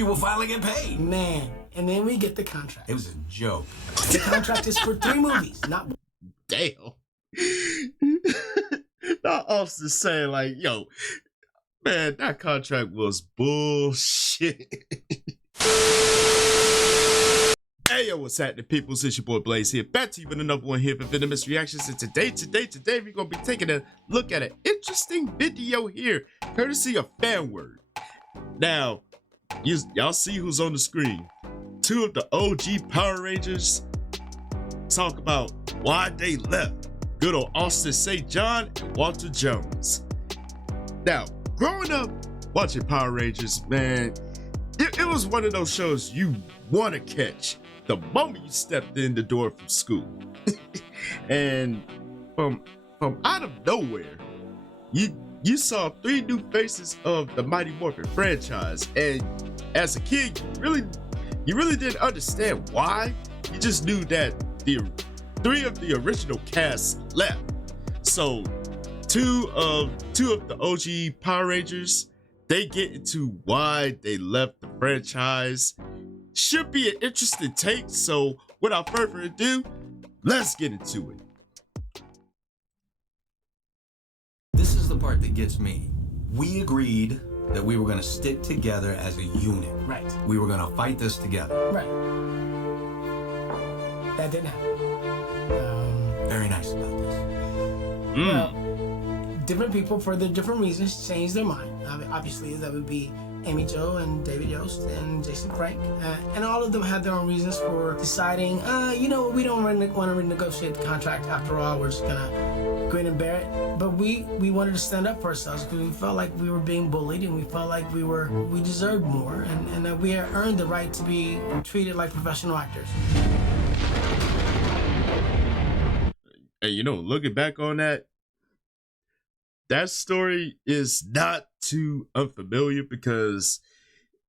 maybe we'll finally get paid. Man, and then we get the contract. It was a joke. The contract is for 3 movies, not one. Damn. Now Austin saying like, yo, man, that contract was bullshit. Hey, yo, what's happening, people? It's your boy Blaze here, back to you with another one here for Venomous Reactions. And today, we're going to be taking a look at an interesting video here, courtesy of FanWord. Now, y'all see who's on the screen. 2 of the OG Power Rangers talk about why they left. Good old Austin St. John and Walter Jones. Now, growing up watching Power Rangers, man, it was one of those shows you want to catch the moment you stepped in the door from school. And from out of nowhere, you saw 3 new faces of the Mighty Morphin franchise, and as a kid, you really didn't understand why. You just knew that the 3 of the original cast left. So 2 of the OG Power Rangers, they get into why they left the franchise. Should be an interesting take, so without further ado, let's get into it. This is the part that gets me. We agreed that we were going to stick together as a unit. Right. We were going to fight this together. Right. That didn't happen. Very nice about this. Well, different people, for their different reasons, changed their mind. Obviously, that would be Amy Jo and David Yost and Jason Frank. And all of them had their own reasons for deciding, you know, we don't want to renegotiate the contract after all. We're just going to grin and bear it. But we wanted to stand up for ourselves because we felt like we were being bullied, and we felt like we deserved more, and that we had earned the right to be treated like professional actors. And you know, looking back on that story is not too unfamiliar, because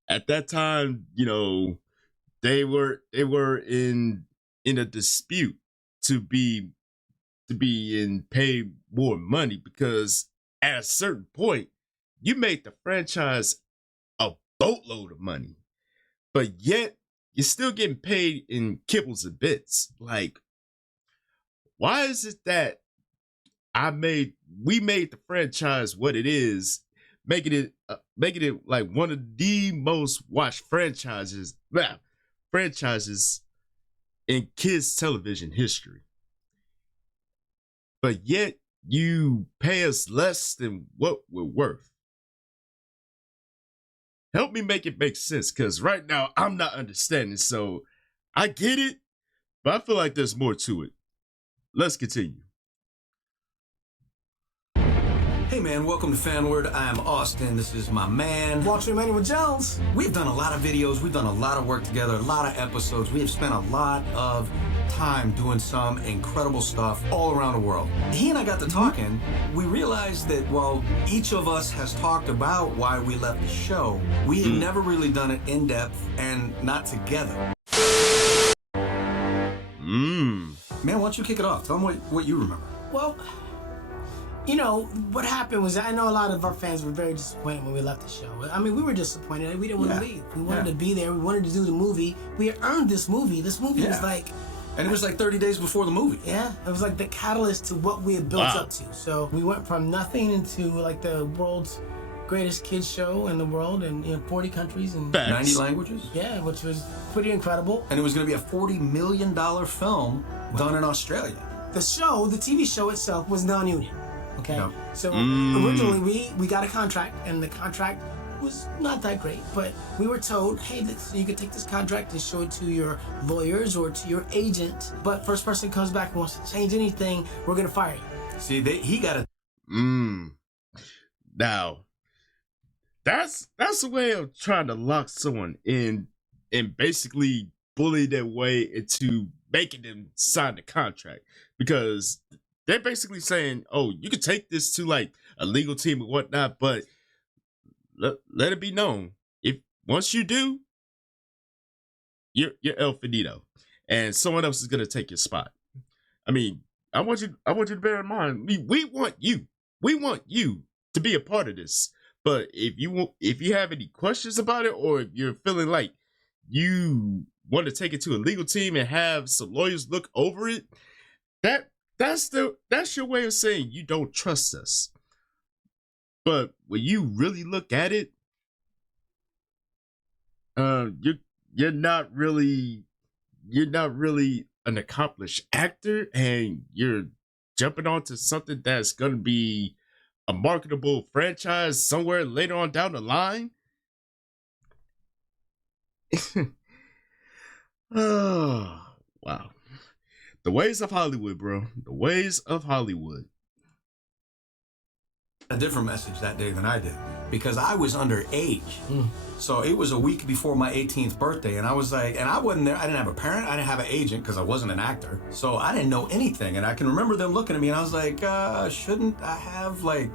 at that time, you know, they were in a dispute to be in pay more money, because at a certain point you made the franchise a boatload of money, but yet you're still getting paid in kibbles and bits. Like, why is it that we made the franchise what it is, making it like one of the most watched franchises in kids television history, but yet you pay us less than what we're worth? Help me make it make sense, because right now I'm not understanding. So I get it, but I feel like there's more to it. Let's continue. Hey man, welcome to FanWord. I'm Austin. This is my man, Walter Emmanuel Jones. We've done a lot of videos. We've done a lot of work together, a lot of episodes. We have spent a lot of time doing some incredible stuff all around the world. He and I got to talking. We realized that while each of us has talked about why we left the show, we had never really done it in depth and not together. Man, why don't you kick it off? Tell them what you remember. Well, you know, what happened was, I know a lot of our fans were very disappointed when we left the show. I mean, we were disappointed. We didn't want to leave. We wanted to be there. We wanted to do the movie. We had earned this movie. This movie was like... And it was like 30 days before the movie. Yeah, it was like the catalyst to what we had built up to. So we went from nothing into like the world's greatest kids show in the world, and in 40 countries and 90 languages. Yeah, which was pretty incredible. And it was going to be a $40 million film done in Australia. The show, the TV show itself, was non-union. Okay, so originally we got a contract, and the contract was not that great, but we were told, hey, you can take this contract and show it to your lawyers or to your agent, but first person comes back and wants to change anything, we're gonna fire you. See, he got a... Now, that's a way of trying to lock someone in and basically bully their way into making them sign the contract, because they're basically saying, oh, you can take this to like a legal team and whatnot, but let it be known, if once you do, you're el finito, and someone else is gonna take your spot. I mean, I want you to bear in mind, we want you to be a part of this, But if you have any questions about it, or if you're feeling like you want to take it to a legal team and have some lawyers look over it, that's your way of saying you don't trust us. But when you really look at it, you're not really an accomplished actor, and you're jumping onto something that's gonna be a marketable franchise somewhere later on down the line. Oh, wow. The ways of Hollywood, bro. The ways of Hollywood. A different message that day than I did because I was underage. So it was a week before my 18th birthday, and I was like, and I wasn't there. I didn't have a parent. I didn't have an agent because I wasn't an actor. So I didn't know anything. And I can remember them looking at me, and I was like, shouldn't I have like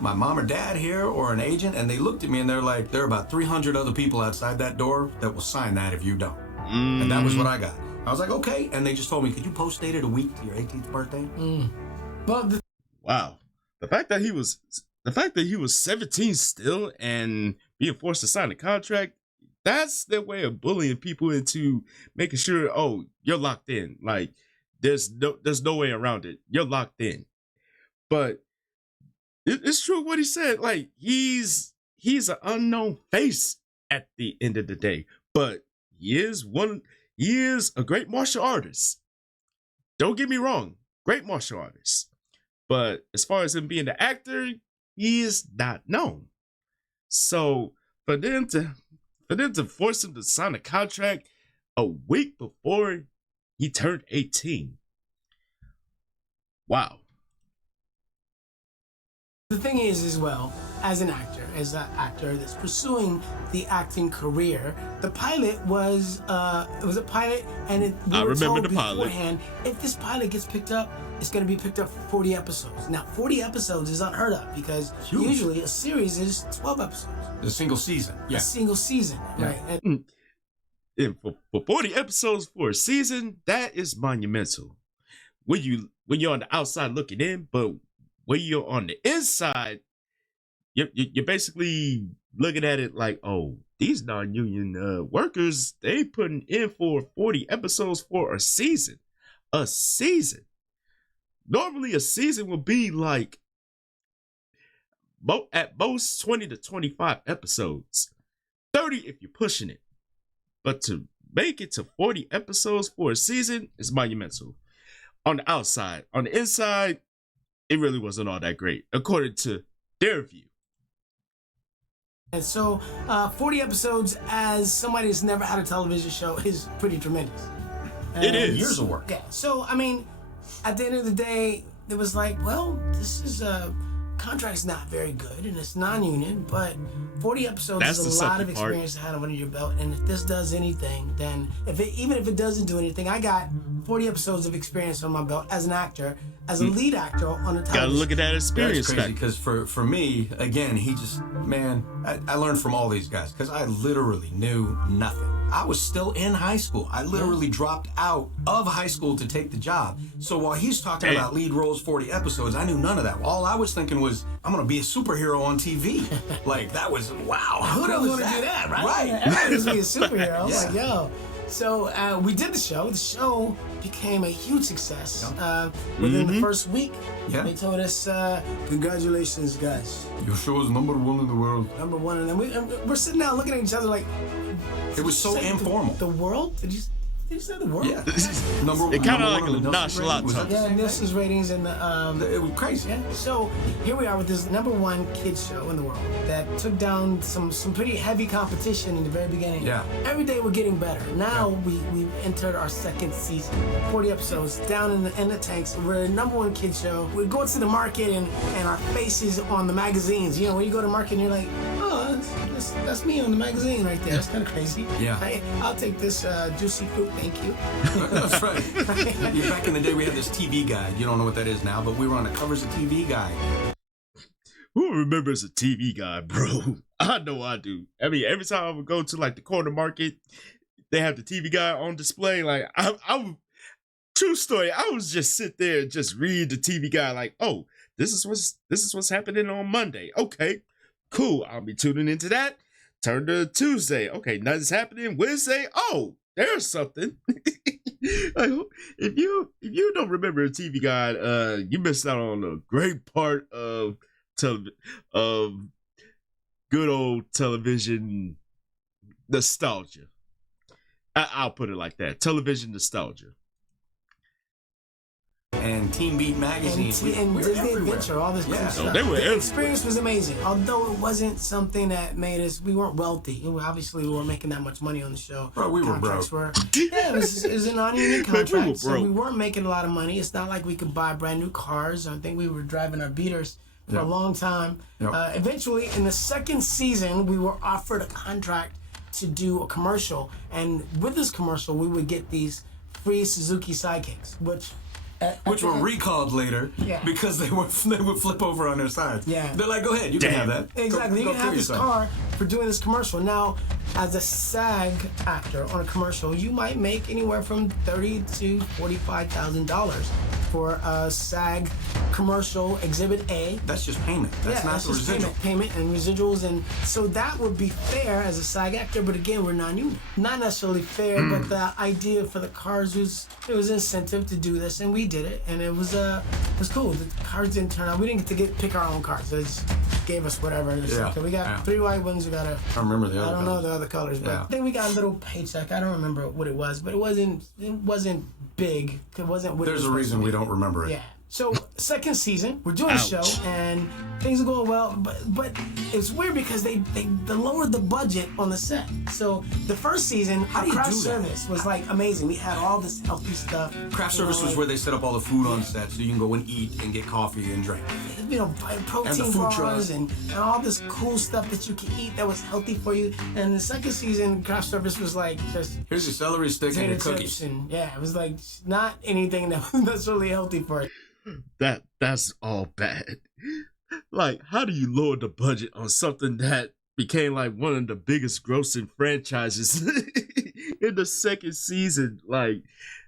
my mom or dad here or an agent? And they looked at me and they're like, there are about 300 other people outside that door that will sign that if you don't. And that was what I got. I was like, okay. And they just told me, could you post date it a week to your 18th birthday? But Wow. The fact that he was 17 still and being forced to sign a contract, that's their way of bullying people into making sure, oh, you're locked in. Like there's no way around it. You're locked in. But it's true what he said. Like he's an unknown face at the end of the day, but he is a great martial artist. Don't get me wrong, great martial artist. But as far as him being the actor, he is not known. So for them to force him to sign a contract a week before he turned 18. Wow. the thing is, as well, as an actor that's pursuing the acting career, the pilot was it was a pilot, and we were remember told the pilot. beforehand, if this pilot gets picked up, it's going to be picked up for 40 episodes. Now, 40 episodes is unheard of because usually a series is 12 episodes. A single season. Yeah. A single season, right? And for 40 episodes for a season, that is monumental. When you're on the outside looking in, but when you're on the inside, you're basically looking at it like, oh, these non-union workers, they putting in for 40 episodes for a season. A season. Normally a season would be like at most 20 to 25 episodes. 30 if you're pushing it. But to make it to 40 episodes for a season is monumental. On the outside. On the inside, it really wasn't all that great, according to their view. And so 40 episodes as somebody that's never had a television show is pretty tremendous. It is. Years of work. Yeah. So, I mean, at the end of the day, it was like, well, this is contract's not very good and it's non-union, but 40 episodes That's is the a lot of sucky part. experience to have under your belt. And if this does anything, then even if it doesn't do anything, I got 40 episodes of experience on my belt as an actor, as a lead actor on a television. Gotta look at that experience That's crazy factor. because for me, again, I learned from all these guys because I literally knew nothing. I was still in high school. I literally dropped out of high school to take the job. So while he's talking about lead roles, 40 episodes, I knew none of that. All I was thinking was, I'm going to be a superhero on TV. Like, that was, wow. Who doesn't want to do that, right? Everybody wants to be a superhero. I was like, yo. So we did the show. The show became a huge success. Within the first week, they told us, congratulations, guys. Your show is number one in the world. Number one. And we're sitting down looking at each other like... It was so informal. The world? Did you say the world? Yeah. Number It kind of like one on a the nonchalant Nielsen talk. rating. Yeah, Nielsen's ratings and the... It was crazy. Yeah. So here we are with this number one kids show in the world that took down some pretty heavy competition in the very beginning. Yeah. Every day we're getting better. Now we've entered our second season. 40 episodes down in the tanks. We're a number one kids show. We go to the market and our faces on the magazines. You know, when you go to market and you're like, oh, that's me on the magazine right there. That's kind of crazy. Yeah. I'll take this juicy fruit, thank you. That's right. Yeah, back in the day, we had this TV Guide. You don't know what that is now, but we were on the covers of TV Guide. Who remembers a TV Guide, bro? I know I do. I mean, every time I would go to like the corner market, they have the TV Guide on display. Like, I true story. I was just sit there and just read the TV Guide. Like, oh, this is what's happening on Monday. Okay, Cool. I'll be tuning into that. Turn to Tuesday. Okay, nothing's happening. Wednesday. Oh, there's something. Like, if you don't remember a TV Guide, you missed out on a great part of good old television nostalgia. I'll put it like that. Television nostalgia. And Teen Beat Magazine. And we were Disney everywhere. Adventure, all this cool Yeah. stuff. They were The everywhere. experience was amazing. Although it wasn't something that made us, we weren't wealthy. Obviously, we weren't making that much money on the show. Bro, we were Contracts broke. Yeah, it was a non-union Man, we were contract, so broke. we weren't making a lot of money. It's not like we could buy brand new cars. I think we were driving our beaters for a Yep. long time. Yep. Eventually, in the second season, we were offered a contract to do a commercial, and with this commercial, we would get these free Suzuki sidekicks, which Which were recalled later Yeah. because they would flip over on their sides. Yeah. They're like, go ahead, you can have that. Exactly. Go You can have kill this yourself. car for doing this commercial. Now, as a SAG actor on a commercial, you might make anywhere from $30,000 to $45,000 for a SAG commercial Exhibit A. That's just payment. That's not the just residual. payment and residuals, and so that would be fair as a SAG actor. But again, we're non-union, not necessarily fair. But the idea for the cars was it was incentive to do this, and we did it, and it was cool. The cars didn't turn out. We didn't get to pick our own cars. They just gave us whatever. Yeah. So we got Yeah. 3 white ones. We got a. I remember the I other don't know colors. the other colors, but Yeah. I think we got a little paycheck. I don't remember what it was, but it wasn't big. It wasn't. What it There's was a supposed reason to we be. don't remember it. Yeah. So second season, we're doing a show and things are going well, but it's weird because they lowered the budget on the set. So the first season, How our do you craft do that? service was like amazing. We had all this healthy stuff. Craft you know, service was like, where they set up all the food on set so you can go and eat and get coffee and drink. protein food bars truck. and all this cool stuff that you can eat that was healthy for you. And the second season, craft service was like just Here's your celery stick and your potato cookies. chips and it was like not anything that was necessarily healthy for it. That's all bad. Like, how do you lower the budget on something that became like one of the biggest grossing franchises in the second season? Like,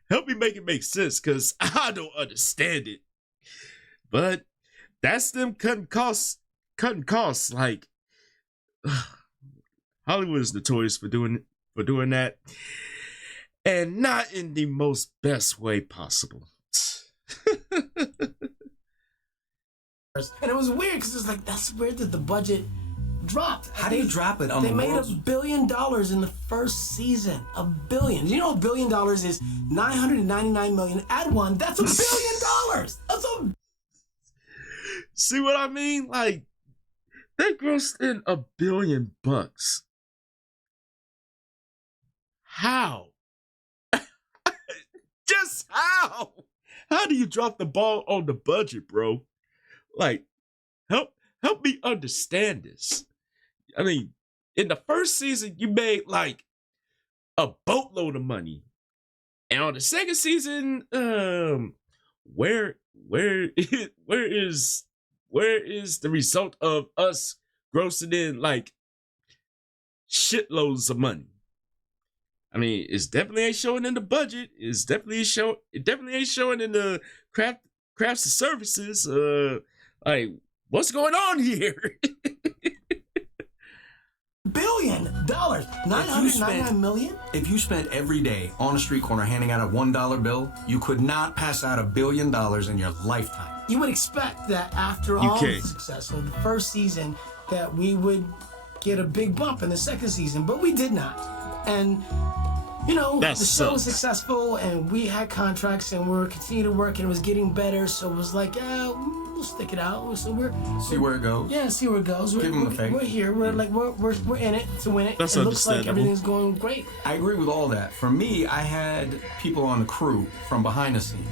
help me make it make sense, because I don't understand it. But that's them cutting costs. Like, Hollywood is notorious for doing that, and not in the most best way possible. And it was weird because it's like, that's weird that the budget dropped. How do you drop it on They the made world's... $1 billion in the first season. $1 billion. You know, $1 billion is 999 million. Add one, that's $1 billion. That's a... See what I mean? Like, they grossed in $1 billion. How? Just how? How do you drop the ball on the budget, bro? Like, help me understand this. I mean, in the first season, you made like a boatload of money, and on the second season, where is the result of us grossing in like shitloads of money? I mean, it's definitely ain't showing in the budget. It definitely ain't showing in the crafts and services. Like, what's going on here? $1 billion. 999 million? If you spent every day on a street corner handing out a $1 bill, you could not pass out $1 billion in your lifetime. You would expect that after all the success of the first season that we would get a big bump in the second season, but we did not. And you know, the show was successful and we had contracts and we were continuing to work and it was getting better, so it was like, yeah, we'll stick it out. So see where it goes. Yeah, see where it goes. Give them the fake. We're here. We're like we're in it to win it. That's it looks like understandable. everything's going great. I agree with all that. For me, I had people on the crew from behind the scenes,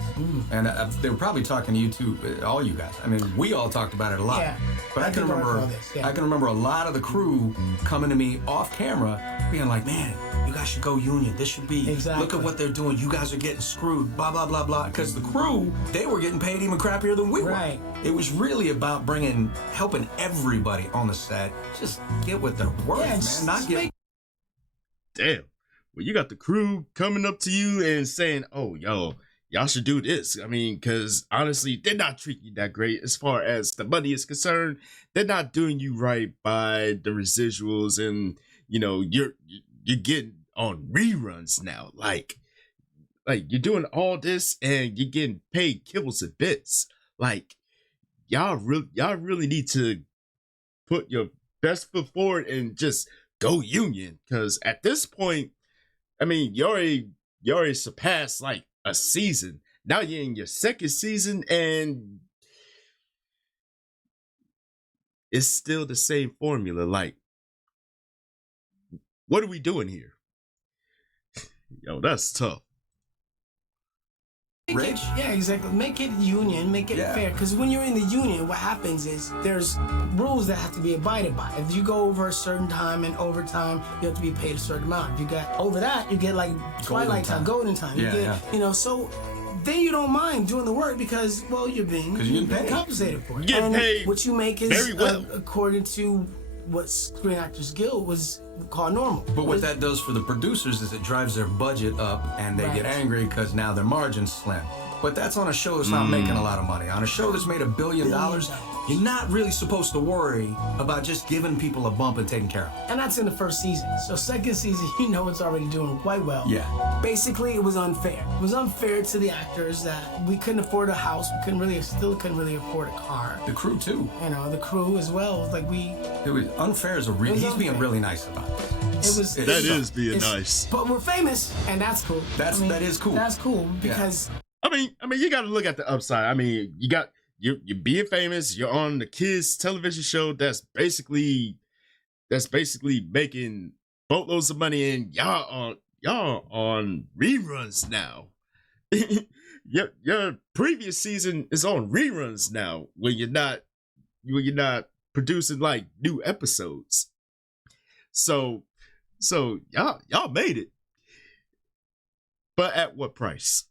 and they were probably talking to you too, all you guys. I mean, we all talked about it a lot. Yeah. But I can remember, I can remember a lot of the crew coming to me off camera, being like, "Man, you guys should go union. This should be. Look at what they're doing. You guys are getting screwed. Blah blah blah blah." Because the crew, they were getting paid even crappier than we were. Right. It was really about helping everybody on the set just get what they're worth, man. Not get. Damn. Well, you got the crew coming up to you and saying, "Oh, yo, y'all should do this. I mean, because honestly, they're not treating you that great as far as the money is concerned. They're not doing you right by the residuals, and you know, you're getting on reruns now. Like you're doing all this and you're getting paid kibbles and bits. Like y'all really need to put your best foot forward and just go union. Because at this point, I mean, you already surpassed like a season. Now you're in your second season and it's still the same formula. Like, what are we doing here? Yo, that's tough. Rich? Yeah, exactly. Make it union, make it fair. Because when you're in the union, what happens is there's rules that have to be abided by. If you go over a certain time and overtime, you have to be paid a certain amount. If you got over that, you get like twilight time, golden time. You get, you know, so then you don't mind doing the work because, well, you're being compensated for it. You're getting paid what you make is very well. According to what Screen Actors Guild was called normal. But what that does for the producers is it drives their budget up and they get angry because now their margin's slim. But that's on a show that's not making a lot of money. On a show that's made $1 billion, you're not really supposed to worry about just giving people a bump and taking care of them. And that's in the first season. So second season, you know it's already doing quite well. Yeah. Basically, it was unfair. It was unfair to the actors that we couldn't afford a house. We still couldn't really afford a car. The crew, too. You know, the crew as well. Like It was unfair as a he's unfair. being really nice about this. That is being nice. But we're famous, and that's cool. That is cool. That's cool because... I mean, you got to look at the upside. I mean, you're being famous. You're on the kids' television show that's basically making boatloads of money, and y'all on reruns now. Your previous season is on reruns now when you're not producing like new episodes. So y'all made it, but at what price?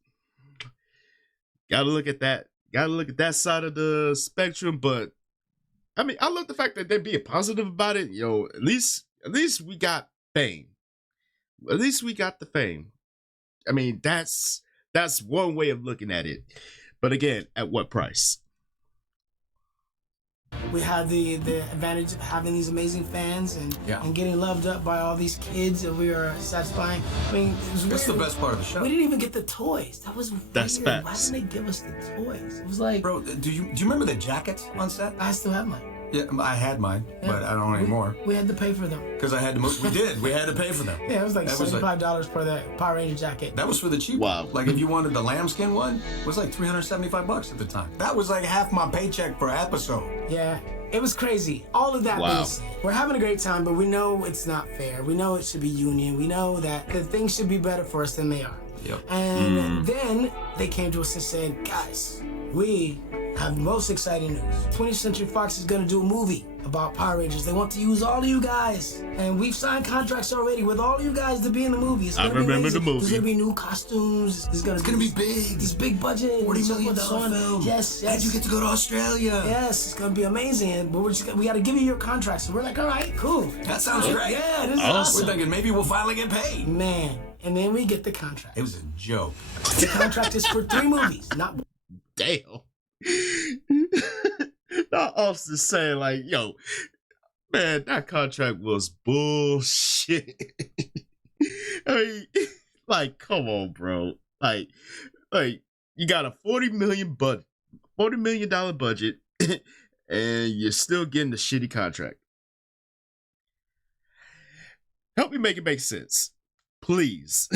Gotta look at that side of the spectrum. But I mean, I love the fact that they're being positive about it. Yo, at least we got fame. At least we got the fame. I mean, that's one way of looking at it. But again, at what price? We have the advantage of having these amazing fans and getting loved up by all these kids, and we are satisfying. I mean, that's the best part of the show. We didn't even get the toys. That was that's weird. facts. Why didn't they give us the toys? It was like, bro, do you remember the jackets on set? I still have mine. Yeah, I had mine, but I don't anymore. We had to pay for them. Because I had to move. We had to pay for them. Yeah, it was like $75 for that Power Ranger jacket. That was for the cheap. Wow. Like if you wanted the lambskin one, it was like $375 at the time. That was like half my paycheck per episode. Yeah. It was crazy. All of that means we're having a great time, but we know it's not fair. We know it should be union. We know that things should be better for us than they are. Yep. And then they came to us and said, guys, we have the most exciting news. 20th Century Fox is going to do a movie about Power Rangers. They want to use all of you guys. And we've signed contracts already with all of you guys to be in the movie. I remember the movie. There's going to be new costumes. It's going to be big. This big budget. $40 million film. Yes. And you get to go to Australia. Yes, it's going to be amazing. But we got to give you your contracts. So we're like, all right, cool. That sounds great. Yeah, this is awesome. We're thinking maybe we'll finally get paid. Man. And then we get the contract. It was a joke. The contract is for 3 movies, not... Damn. Not Austin saying like, yo, man, that contract was bullshit. I mean, like, come on, bro. Like you got a $40 million budget, and you're still getting the shitty contract. Help me make it make sense, please.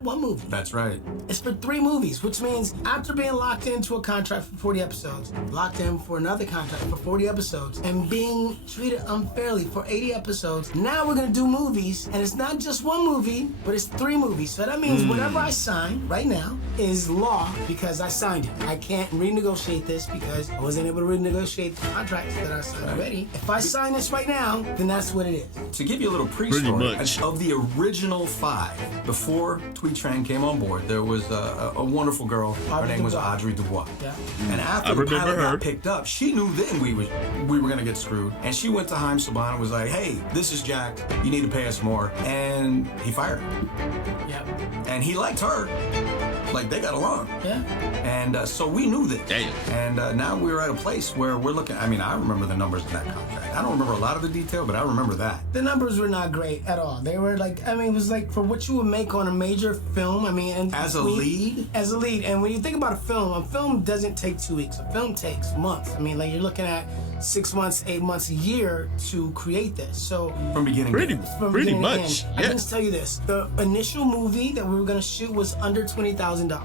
One movie. That's right. It's for 3 movies, which means after being locked into a contract for 40 episodes, locked in for another contract for 40 episodes, and being treated unfairly for 80 episodes, now we're gonna do movies, and it's not just 1 movie, but it's 3 movies. So that means whatever I sign right now is law because I signed it. I can't renegotiate this because I wasn't able to renegotiate the contracts that I signed already. If I sign this right now, then that's what it is. To give you a little pre-story of the original 5 before Tweet Audrey Chang came on board, there was a wonderful girl. Her Audrey name was Dubois. Audrey Dubois. Yeah. And after I the remember pilot her. got picked up, she knew then we were gonna get screwed. And she went to Haim Saban and was like, "Hey, this is Jack. You need to pay us more." And he fired her. Yep. And he liked her. Like, they got along. Yeah. And so we knew this. Damn. And now we're at a place where we're looking. I mean, I remember the numbers in that contract. I don't remember a lot of the detail, but I remember that. The numbers were not great at all. They were like, I mean, it was like for what you would make on a major film. I mean, and As a lead? As a lead. And when you think about a film doesn't take 2 weeks. A film takes months. I mean, like you're looking at 6 months, 8 months, a year to create this. So From beginning Pretty, to end. from pretty beginning to much. end. I Yeah. can just tell you this: the initial movie that we were gonna shoot was under $20,000.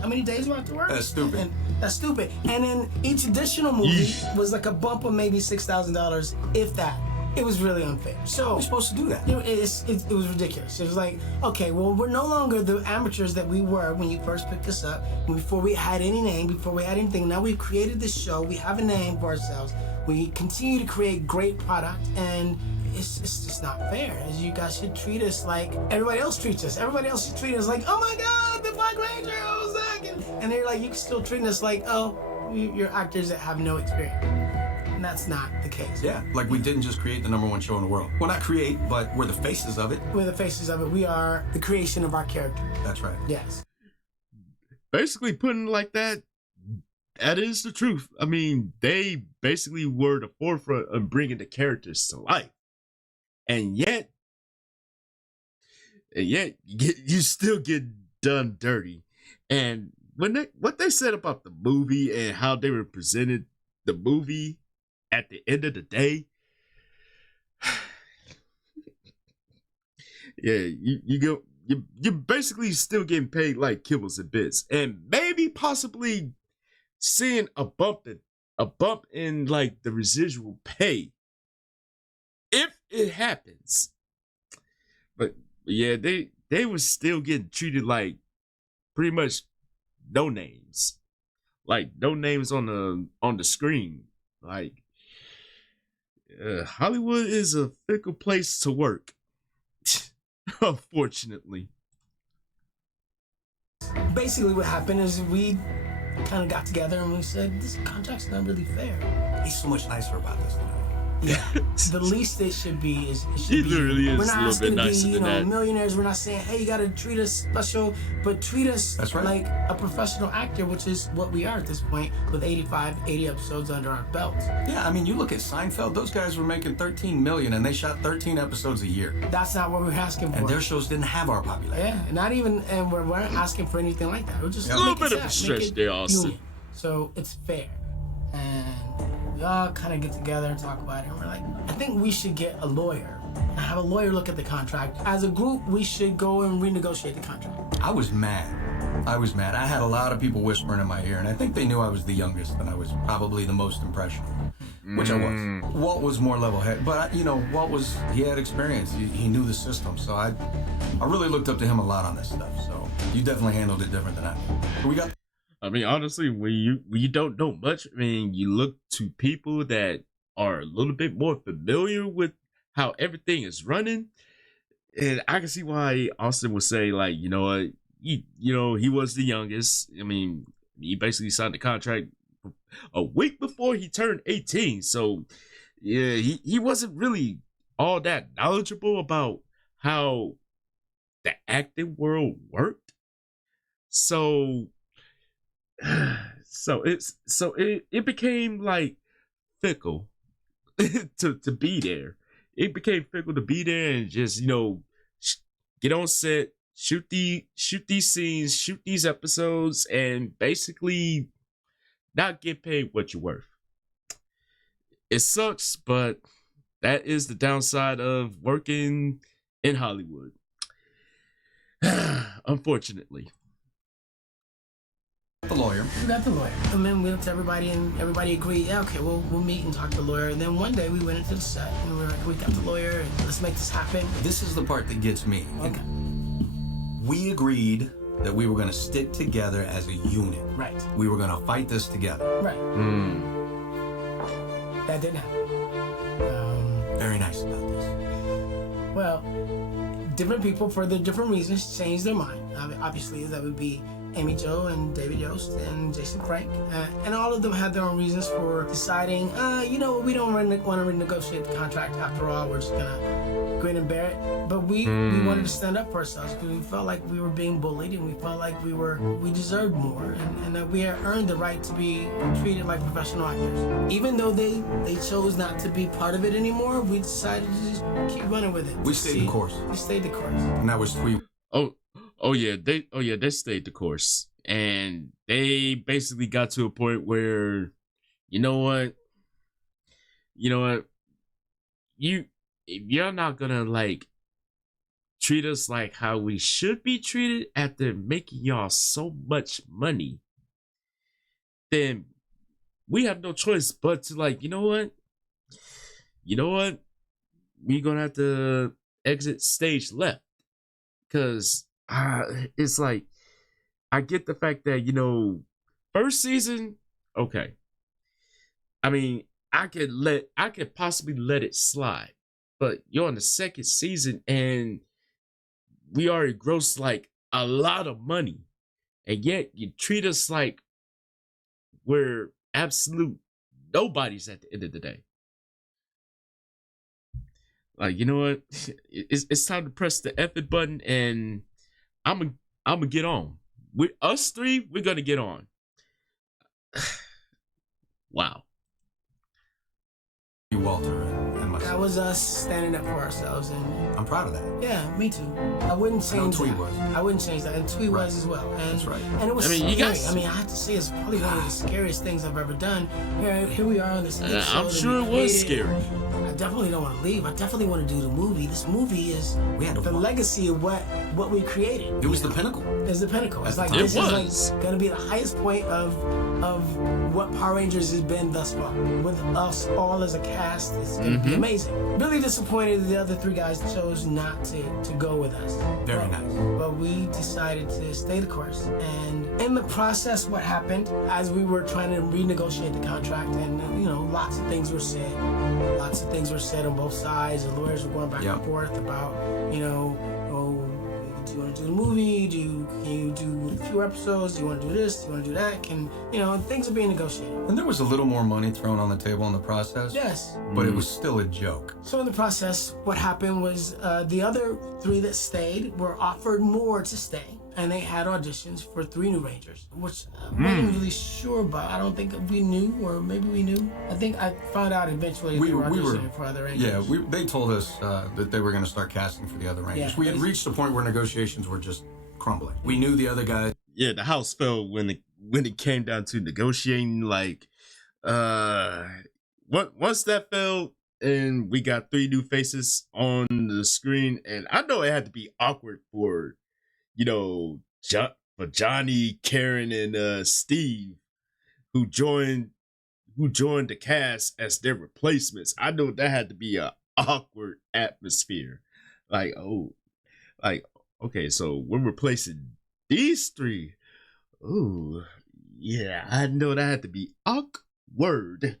How many days we have to work? That's stupid. And that's stupid. And then each additional movie Yeesh. was like a bump of maybe $6,000, if that. It was really unfair. So We're supposed to do that. it was ridiculous. It was like, okay, well, we're no longer the amateurs that we were when you first picked us up, before we had any name, before we had anything. Now we've created this show. We have a name for ourselves. We continue to create great product, and it's just not fair. As you guys should treat us like everybody else treats us. Everybody else should treat us like, oh my God, the Black Ranger, oh Zach. And they're like, you can still treat us like, oh, you're actors that have no experience. And that's not the case. Yeah, like we didn't just create the #1 show in the world. Well, not create, but we're the faces of it. We're the faces of it. We are the creation of our character. That's right. Yes. Basically, putting it like that, that is the truth. I mean, they basically were the forefront of bringing the characters to life. And yet you still get done dirty. And what they said about the movie and how they were presented the movie at the end of the day, yeah, you're basically still getting paid like kibbles and bits, and maybe possibly seeing a bump in like the residual pay if it happens. But yeah, they was still getting treated like pretty much no names, like no names on the screen. Like Hollywood is a fickle place to work, unfortunately. Basically, what happened is we kind of got together and we said, this contract's not really fair. He's so much nicer about this than I am. Yeah. The least it should be is it should He be. literally is We're a not little asking bit to be, nicer than that. millionaires. We're not saying, hey, you got to treat us special, but treat us That's right. like a professional actor, which is what we are at this point with 80 episodes under our belts. Yeah, I mean, you look at Seinfeld, those guys were making $13 million and they shot 13 episodes a year. That's not what we're asking for. And their shows didn't have our popularity. Yeah, not even, and we're asking for anything like that. We're just A little make it bit of a sad, make stretch it there also. human. So it's fair. And we all kind of get together and talk about it. And we're like, I think we should get a lawyer and have a lawyer look at the contract. As a group, we should go and renegotiate the contract. I was mad. I had a lot of people whispering in my ear, and I think they knew I was the youngest and I was probably the most impressionable, which I was. Walt was more level-headed, but he had experience. He knew the system, so I really looked up to him a lot on this stuff. So you definitely handled it different than I did. We got. I mean, honestly, when you don't know much, I mean, you look to people that are a little bit more familiar with how everything is running, and I can see why Austin would say, like, you know what, he was the youngest. I mean, he basically signed the contract a week before he turned 18, so yeah, he wasn't really all that knowledgeable about how the acting world worked. So it became like fickle to be there. It became fickle to be there and just get on set, shoot these scenes, shoot these episodes, and basically not get paid what you're worth. It sucks, but that is the downside of working in Hollywood. Unfortunately. The lawyer. We got the lawyer. And then we went to everybody, and everybody agreed, yeah, okay, we'll meet and talk to the lawyer. And then one day we went into the set, and we were like, we got the lawyer, and let's make this happen. This is the part that gets me. Okay. We agreed that we were going to stick together as a unit. Right. We were going to fight this together. Right. That didn't happen. Very nice about this. Well, different people, for their different reasons, changed their mind. Obviously, that would be Amy Jo and David Yost and Jason Frank. And all of them had their own reasons for deciding, we don't want to renegotiate the contract after all. We're just going to grin and bear it. But we wanted to stand up for ourselves because we felt like we were being bullied, and we felt like we deserved more, and that we had earned the right to be treated like professional actors. Even though they chose not to be part of it anymore, we decided to just keep running with it. We stayed the course. We stayed the course. And that was 3. They stayed the course, and they basically got to a point where, if you're not gonna like treat us like how we should be treated after making y'all so much money, then we have no choice but to we're gonna have to exit stage left. Because it's like, I get the fact that, first season, okay. I mean, I could possibly let it slide. But you're on the second season and we already grossed like a lot of money. And yet you treat us like we're absolute nobodies at the end of the day. Like, you know what? It's time to press the F it button, and I'm gonna get on. With us three, we're gonna get on. Wow. Walter and myself. That was us standing up for ourselves, and I'm proud of that. yeah, me too. I wouldn't change Tweet that. was. I wouldn't change that, and Tweet Right. was as well. And, That's right. And it was I mean, scary. you guys- I mean, I have to say, it's probably one of the scariest things I've ever done. Here we are on this. show I'm that sure we it was created. scary. I definitely don't want to leave. I definitely want to do the movie. This movie is We had to the walk. legacy of what we created. It was the pinnacle. It's the pinnacle. It's like It this was. is like gonna be the highest point of what Power Rangers has been thus far. With us all as a cast, it's gonna be amazing. Really disappointed that the other 3 guys chose not to go with us. Very But- nice. But we decided to stay the course. And in the process, what happened as we were trying to renegotiate the contract, and lots of things were said. Lots of things were said on both sides. The lawyers were going back Yep. and forth about, do you want to do the movie? Can you do a few episodes? Do you want to do this? Do you want to do that? Things are being negotiated. And there was a little more money thrown on the table in the process. Yes. But it was still a joke. So in the process, what happened was the other 3 that stayed were offered more to stay. And they had auditions for 3 new Rangers, which I wasn't really sure about. I don't think we knew, or maybe we knew. I think I found out eventually We they were were- auditioning for other Rangers. Yeah, they told us that they were going to start casting for the other Rangers. Yeah, We had reached a point where negotiations were just crumbling. We knew the other guys. Yeah, the house fell when it came down to negotiating. Like, once that fell, and we got 3 new faces on the screen, and I know it had to be awkward for, for Johnny, Karen, and Steve, who joined the cast as their replacements. I know that had to be a awkward atmosphere. Okay, so we're replacing these 3. Ooh, yeah, I know that had to be awkward.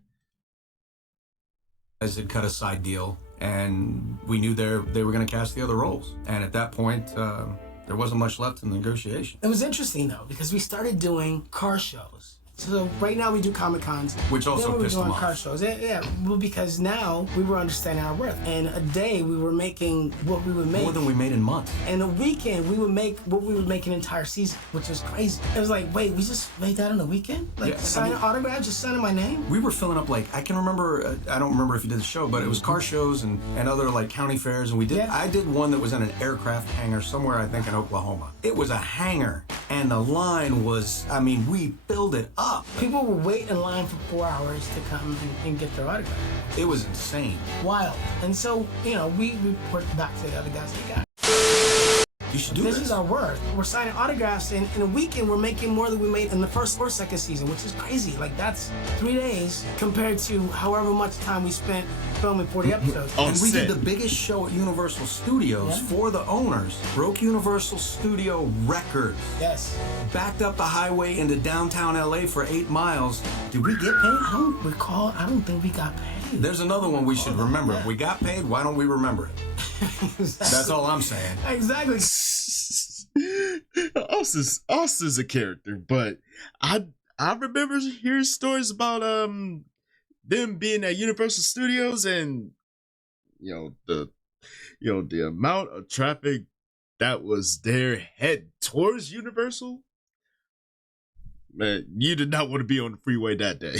As had cut a side deal, and we knew they were going to cast the other roles. And at that point, there wasn't much left in the negotiation. It was interesting though, because we started doing car shows. So right now we do Comic Cons, Which also then we were pissed doing them off. car shows. Yeah, well, because now we were understanding our worth. And a day we were making what we would make. More than we made in months. And a weekend we would make what we would make an entire season, which was crazy. It was like, wait, we just made that in a weekend? Like Yeah, I signing mean- autographs, just signing my name? We were filling up, I can remember, I don't remember if you did the show, but it was car shows and other county fairs. And Yeah. I did one that was in an aircraft hangar somewhere, I think in Oklahoma. It was a hangar, and the line was, we filled it up. People would wait in line for 4 hours to come and get their autograph. It was insane. Wild. And so, we report back to the other guys, like, guys, You should do this this. is our worth. We're signing autographs, and in a weekend we're making more than we made in the first or second season, which is crazy. Like, that's 3 days compared to however much time we spent filming 40 episodes. On And we set. did the biggest show at Universal Studios Yeah. for the owners. Broke Universal Studio records. Yes. Backed up the highway into downtown LA for 8 miles. Did we get paid? I don't recall. I don't think we got paid. There's another one we should remember. If we got paid, why don't we remember it? That's all I'm saying. Exactly. Austin's a character, but I remember hearing stories about them being at Universal Studios and the amount of traffic that was there head towards Universal. Man, you did not want to be on the freeway that day.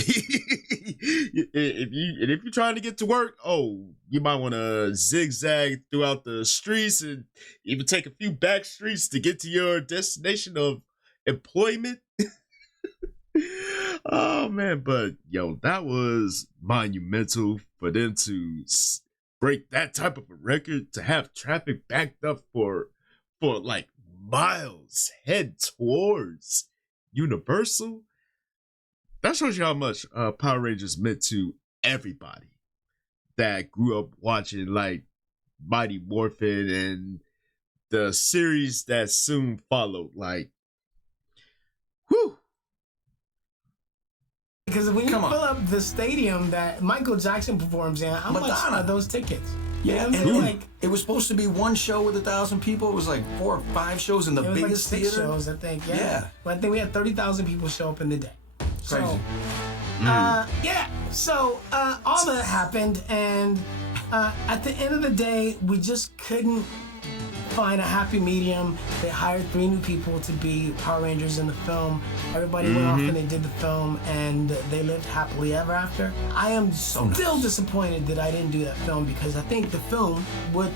if you're trying to get to work, you might want to zigzag throughout the streets and even take a few back streets to get to your destination of employment. Oh man, but that was monumental for them to break that type of a record, to have traffic backed up for like miles head towards Universal. That shows you how much Power Rangers meant to everybody that grew up watching like Mighty Morphin and the series that soon followed. Like, whew. Because when you fill up the stadium that Michael Jackson performs in, how much are those tickets? Yeah, you know and it was supposed to be one show with 1,000 people. It was like 4 or 5 shows in the biggest like 6 theater. shows, I think. Yeah. But I think we had 30,000 people show up in the day. Crazy. So, all that happened, and at the end of the day, we just couldn't find a happy medium. They hired 3 new people to be Power Rangers in the film. Everybody went off and they did the film, and they lived happily ever after. I am still disappointed that I didn't do that film, because I think the film with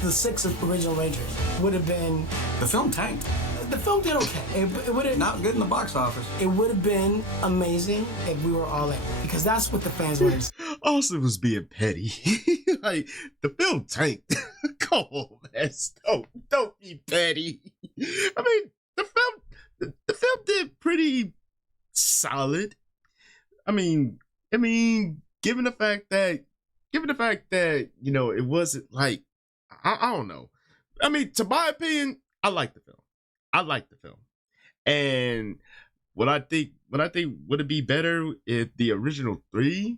the 6 original Rangers would have been. The film tanked. The film did okay. It would have not good in the box office. It would have been amazing if we were all in, because that's what the fans wanted. Austin was being petty. Like, the film tanked. Come on, man. Don't be petty. I mean, the film did pretty solid. I mean, given the fact that it wasn't like, I don't know. I mean, to my opinion, I like the film. And what I think would it be better if the original 3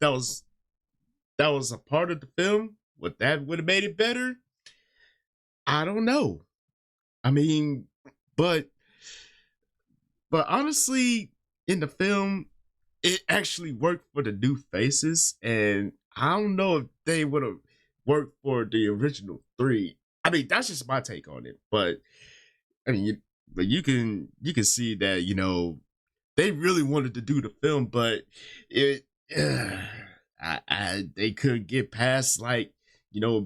that was a part of the film, would have made it better? I don't know. I mean, but honestly, in the film, it actually worked for the new faces, and I don't know if they would have worked for the original 3. I mean, that's just my take on it. But I mean, you can see that they really wanted to do the film, but they couldn't get past like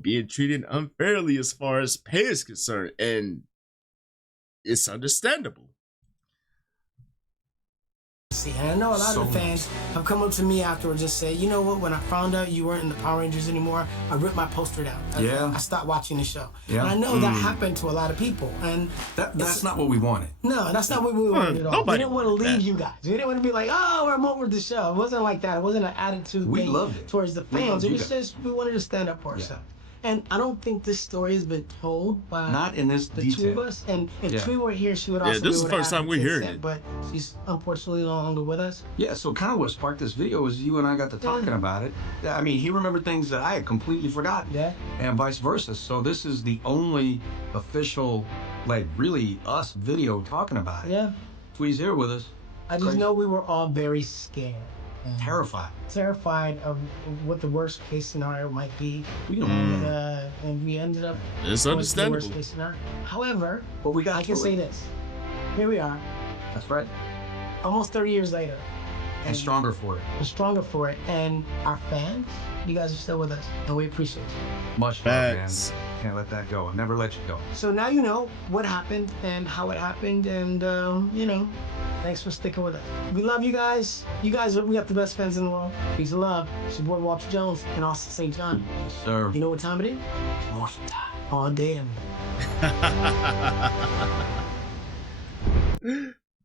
being treated unfairly as far as pay is concerned, and it's understandable. And I know a lot of the fans have come up to me afterwards and just said, you know what, when I found out you weren't in the Power Rangers anymore, I ripped my poster down. I stopped watching the show. Yeah. And I know that happened to a lot of people. And that's not what we wanted. No, that's not what we wanted at all. We didn't want to leave you guys. We didn't want to be like, oh, I'm over the show. It wasn't like that. It wasn't an attitude we loved it towards the fans. It was just we wanted to stand up for ourselves. And I don't think this story has been told by not in this the detail. 2 of us. And if Tree were here, she would also this is the first time we're hearing it. But she's unfortunately no longer with us. Yeah, so kind of what sparked this video was you and I got to talking about it. I mean, he remembered things that I had completely forgotten. Yeah. And vice versa. So this is the only official, like, really us video talking about it. Yeah. Twee's here with us. I just know we were all very scared. Terrified of what the worst case scenario might be. And we ended up it's understandable. The worst case scenario. However, but I can say this. Here we are. That's right. Almost 30 years later. And stronger for it. We're stronger for it. And our fans, you guys are still with us. And we appreciate you. Much love, man. Can't let that go. I'll never let you go. So now you know what happened and how it happened. And, thanks for sticking with us. We love you guys. We got the best fans in the world. Peace and love. It's your boy Walter Jones and Austin St. John. Yes, sir. You know what time it is? Morphin' time. All damn.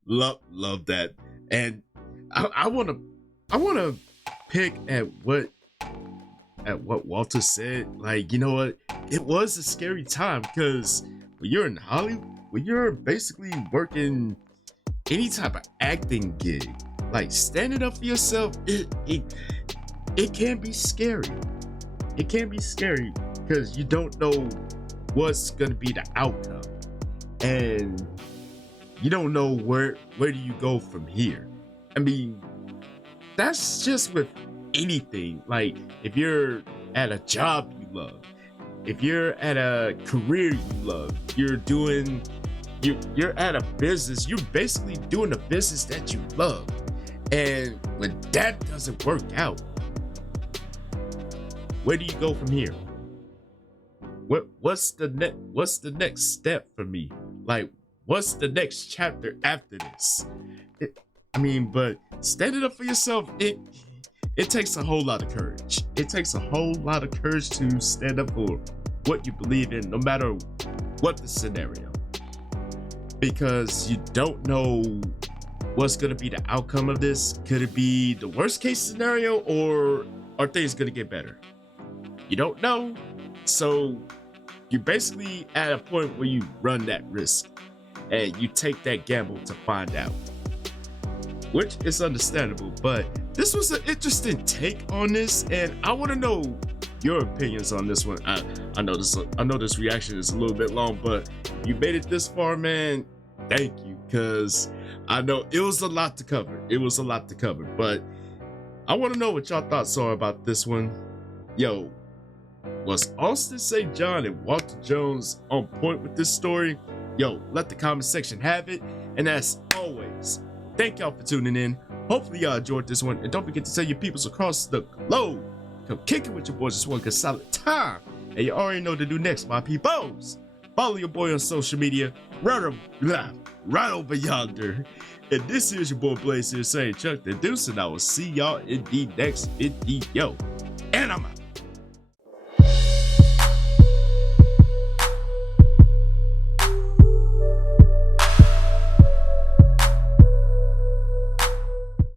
Love that. And I wanna pick at what Walter said. Like, you know what? It was a scary time because when you're in Hollywood, when you're basically working any type of acting gig, Like standing up for yourself, it can be scary. It can be scary because you don't know what's gonna be the outcome, and you don't know where do you go from here. I mean, that's just with anything. Like if you're at a job you love, if you're at a career you love, you're at a business, you're basically doing a business that you love. And when that doesn't work out, where do you go from here? What's the next step for me? Like, what's the next chapter after this? But standing up for yourself, it takes a whole lot of courage. It takes a whole lot of courage to stand up for what you believe in, no matter what the scenario. Because you don't know what's gonna be the outcome of this. Could it be the worst case scenario, or are things gonna get better? You don't know. So you're basically at a point where you run that risk and you take that gamble to find out, which is understandable. But this was an interesting take on this, and I want to know your opinions on this one. I know this reaction is a little bit long, but you made it this far, man. Thank you, because I know it was a lot to cover. But I want to know what y'all thoughts are about this one. Yo, was Austin St. John and Walter Jones on point with this story? Yo, let the comment section have it. And as always, thank y'all for tuning in. Hopefully y'all enjoyed this one. And don't forget to tell your peoples across the globe, come kick it with your boys. Just one good solid time. And you already know what to do next, my peoples. Follow your boy on social media right over yonder. And this is your boy Blaze here saying Chuck the Deuce, and I will see y'all in the next video. And I'm out.